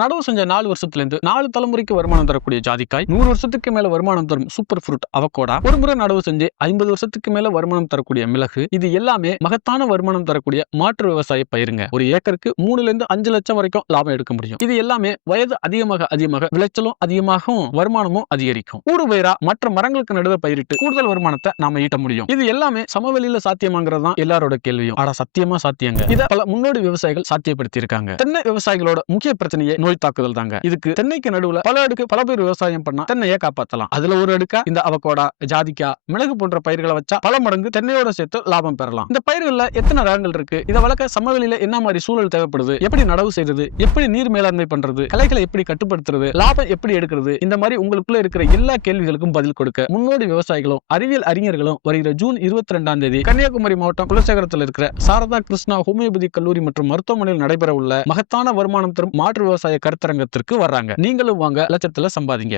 நடவு செஞ்ச நாலு வருஷத்துல இருந்து நாலு தலைமுறைக்கு வருமானம் தரக்கூடிய ஜாதிக்காய் நூறு வருஷத்துக்கு மேல வருமானம் தரும் சூப்பர் ஃப்ரூட் அவக்கோடா ஒரு முறை நடவு செஞ்சு ஐம்பது வருஷத்துக்கு மேல வருமானம் தரக்கூடிய மிளகு இது எல்லாமே மகத்தான வருமானம் தரக்கூடிய மாற்று விவசாய பயிருங்க. ஒரு ஏக்கருக்கு மூணுல இருந்து அஞ்சு லட்சம் வரைக்கும் லாபம் எடுக்க முடியும். இது எல்லாமே வயது அதிகமாக அதிகமாக விளைச்சலும் அதிகமாகவும் வருமானமும் அதிகரிக்கும். ஊடு பயிரா மற்ற மரங்களுக்கு நடுவே பயிரிட்டு கூடுதல் வருமானத்தை நாம ஈட்ட முடியும். இது எல்லாமே சமவெளியில சாத்தியமாங்கிறது தான் எல்லாரோட கேள்வியும். ஆனா சத்தியமா சாத்தியங்க. இதை பல முன்னோடி விவசாயிகள் சாத்தியப்படுத்தி இருக்காங்க தென்னை விவசாயிகளோட முக்கிய பிரச்சனையை நோய் தாக்குதல் தாங்க. இதுக்கு தென்னைக்கு நடுவுல பல அடுக்கு பல பேர் விவசாயம் பண்ணா தென்னையை காப்பாத்தலாம். அதுல ஒரு அடுக்கா இந்த அவகோடா ஜாதிக்கா மிளகு போன்ற பயிர்களை வச்சா பல மடங்கு தென்னையோட சேர்த்து லாபம் பெறலாம். இந்த பயிர்கள்ல எத்தனை ரகங்கள் இருக்கு? இதை வளர்க்க சமவெளியில என்ன மாதிரி சூழல் தேவைப்படுது? எப்படி நடவு செய்யறது எப்படி நீர் மேலாண்மை பண்றது? கலைகளை எப்படி கட்டுப்படுத்துறது? லாபம் எப்படி எடுக்கிறது? இந்த மாதிரி உங்களுக்குள்ள இருக்கிற எல்லா கேள்விகளுக்கும் பதில் கொடுக்க முன்னோடி விவசாயிகளும் அறிவியல் அறிஞர்களும் வருகிற ஜூன் இருபத்தி ரெண்டாம் தேதி கன்னியாகுமரி மாவட்டம் குலசேகரத்தில் இருக்கிற சாரதா கிருஷ்ணா ஹோமியோபதி கல்லூரி மற்றும் மருத்துவமனையில் நடைபெற உள்ள மகத்தான வருமானம் தரும் மாற்று விவசாய கருத்தரங்கத்திற்கு வர்றாங்க. நீங்களும் வாங்க லட்சத்துல சம்பாதிங்க.